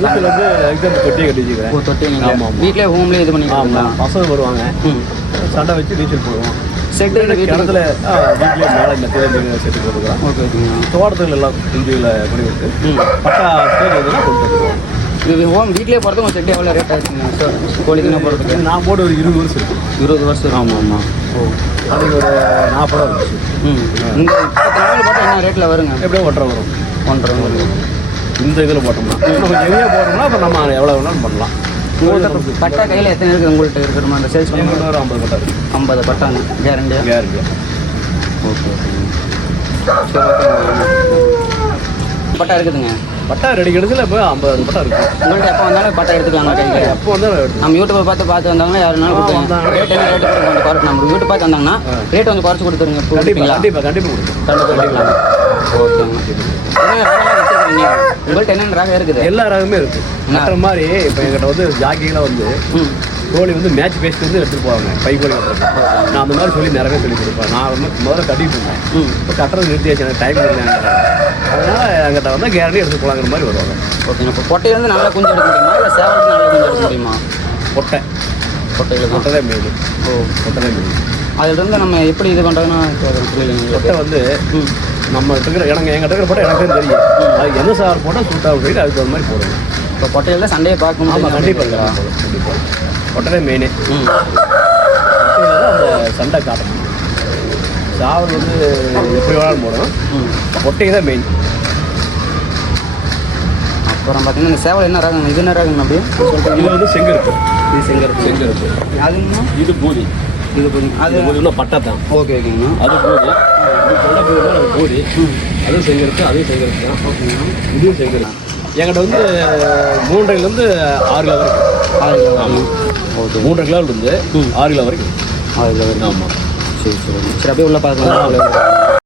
நீச்சல் வந்து எக்ஸாம் தொட்டியை கட்டி வச்சுக்கிறேன். தொட்டி ஆமாம். வீட்டிலே ஹோம்லேயே இது பண்ணிக்கலாம். பசங்க வருவாங்க, சண்டை வச்சு நீச்சல் போடுவோம். செட்டு இடத்துல வீட்லேயே மேலே இந்த தேவையான செட்டு போட்டுக்கலாம். ஓகே ஓகேங்க. தோட்டத்தில் எல்லாம் இந்தியில் பண்ணி விட்டு பட்டா ஸ்டேஜ் வந்து கொண்டு வந்துடுவோம். இது ஹோம் வீட்லேயே போகிறதுக்கு உங்கள் செட்டு எவ்வளோ ரேட் ஆகிடுச்சுங்க சார்? கோழிக்குன்னா போகிறதுக்கு நான் போட்டு ஒரு 20 வருஷம் இருக்குது. 20 வருஷம். ஆமாம் ஆமாம். ஓ, அதுக்கு ஒரு 40 ரூபா இருந்துச்சு. இந்த 10 நாள் போட்டால் என்ன ரேட்டில் வருங்க? எப்படியோ 1.5 வரும். 1.5 வரும். இந்த இதில் போட்டோம்னா கொஞ்சம் ஹெவியாக போட்டோம்னா அப்போ நம்ம எவ்வளோ வேணாலும் பண்ணலாம். பட்டா கையில் எத்தனை இருக்குது உங்கள்கிட்ட இருக்கிற மாதிரி சேல்ஸ் பண்ணி? ஒரு 50 பட்டா இருக்குது. 50 பட்டாங்க கேரண்டியா? ஓகே ஓகேங்க. சரி ஓகே. பட்டா இருக்குதுங்க. பட்டா ரெடி கிடைச்சல இப்போ 50 பட்டா இருக்குது. உங்கள்கிட்ட எப்போ வந்தாலும் பட்டா எடுத்துக்கலாமா கையில்? எப்போ வந்தாலும் நம்ம யூடியூப்பை பார்த்து வந்தாங்கன்னா யாருனாலும் ரேட் என்ன ரேட்டு கொஞ்சம் குறைச்சி நம்ம யூடியூப் பார்த்து வந்தாங்கன்னா ரேட் கொஞ்சம் குறைச்சி கொடுத்துருங்க. கண்டிப்பாக கொடுக்கும். ஓகேங்க. உங்கள்கிட்ட என்னென்ன ரகம் இருக்குது? எல்லா ரகமே இருக்குது. மற்ற மாதிரி இப்போ எங்கிட்ட வந்து ஜாக்கிங்கெலாம் வந்து கோழி வந்து மேட்ச் பேஸ்ட் வந்து எடுத்துகிட்டு போவாங்க. பைக்கோழி கட்டுறது நான் அந்த மாதிரி சொல்லி நிறைய சொல்லி கொடுப்பேன். நான் வந்து முதல்ல கட்டிட்டு இருந்தேன். இப்போ கட்டுறது நிறுத்தியாச்சு, எனக்கு டைம் இல்லை. அதனால் எங்கிட்ட வந்து கேரண்டி எடுத்து போகலாங்கிற மாதிரி வருவாங்க. ஓகே. இப்போ பொட்டையிலேருந்து நல்லா குஞ்சு எடுக்க முடியுமா இல்லை சேவலுக்கு நல்லா குஞ்சு எடுக்க முடியுமா? பொட்டையில் தான் மெயின். பொட்டை தான் மெயின். அதுலேருந்து நம்ம எப்படி இது பண்ணுறதுன்னா பொட்டை வந்து நம்ம இருக்கிற எங்கிட்ட இருக்கிற போட்டால் எனக்கும் தெரியும். அது என்ன சார் போட்டால் சூட்டாக சொல்லி அதுக்கு ஒரு மாதிரி போடுவோம். இப்போ பொட்டையில் தான் சண்டையை பார்க்கணும். ஆமாம், கண்டிப்பாக பொட்டை மெயினே. பொட்டையில் தான் அந்த சண்டை காட்டணும். சாவல் வந்து எப்படி வேணாலும் போடணும். பொட்டை தான் மெயின். அப்புறம் பார்த்தீங்கன்னா இந்த சேவல் என்ன ரகம்? இது என்ன ரகம் அப்படி சொல்லிட்டு? இது வந்து செங்கருப்பு. இது செங்கருப்பு. அதுங்கண்ணா இது பூதி. இது பூதி. அது இன்னும் பட்டை தான். ஓகே ஓகேங்கண்ணா. அது பூதி. இது கொண்ட பூதி. அது பூதி. அதுவும் செங்கருப்பு. அதுவும் செங்கருப்பு தான். ஓகேங்கண்ணா. இதுவும் செங்கருப்பு. என்கிட்ட வந்து 3.5 6 கிலோ வரைக்கும். 6 கிலோ. ஆமாம். ஓகே. 3.5 கிலோவிலேருந்து 6 கிலோ வரைக்கும். 6 கிலோ வரைக்கும். ஆமாம். சரி அப்படியே உள்ள பார்க்கலாம்.